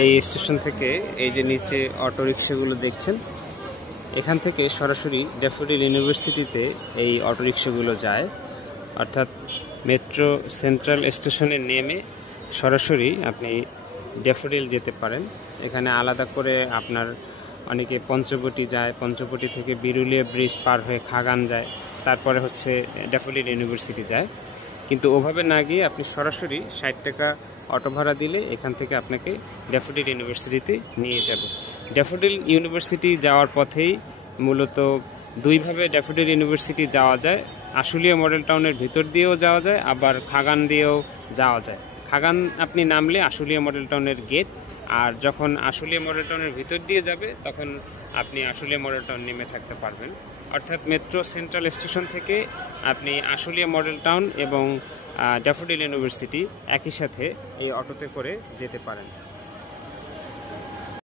এই স্টেশন থেকে এই যে নিচে অটো রিক্সাগুলো দেখছেন, এখান থেকে সরাসরি ড্যাফোডিল ইউনিভার্সিটিতে এই অটো রিক্সাগুলো যায়। অর্থাৎ মেট্রো সেন্ট্রাল স্টেশনে নেমে সরাসরি আপনি ড্যাফোডিল যেতে পারেন। এখানে আলাদা করে আপনার অনেকে পঞ্চবটি যায়, পঞ্চবটি থেকে বিরুলিয়া ব্রিজ পার হয়ে খাগান যায়, তারপরে হচ্ছে ড্যাফোডিল ইউনিভার্সিটি যায়। কিন্তু ওভাবে না গিয়ে আপনি সরাসরি 60 টাকা অটো ভাড়া দিলে এখান থেকে আপনাকে ড্যাফোডিল ইউনিভার্সিটিতে নিয়ে যাবে। ড্যাফোডিল ইউনিভার্সিটি যাওয়ার পথেই মূলত দুইভাবে ড্যাফোডিল ইউনিভার্সিটি যাওয়া যায়। আশুলিয়া মডেল টাউনের ভিতর দিয়েও যাওয়া যায়, আবার খাগান দিয়েও যাওয়া যায়। খাগান আপনি নামলে আশুলিয়া মডেল টাউনের গেট, আর যখন আশুলিয়া মডেল টাউনের ভিতর দিয়ে যাবে তখন আপনি আশুলিয়া মডেল টাউন নেমে থাকতে পারবেন। অর্থাৎ মেট্রো সেন্ট্রাল স্টেশন থেকে আপনি আশুলিয়া মডেল টাউন এবং ড্যাফোডিল ইউনিভার্সিটি একই সাথে এই অটোতে করে যেতে পারেন।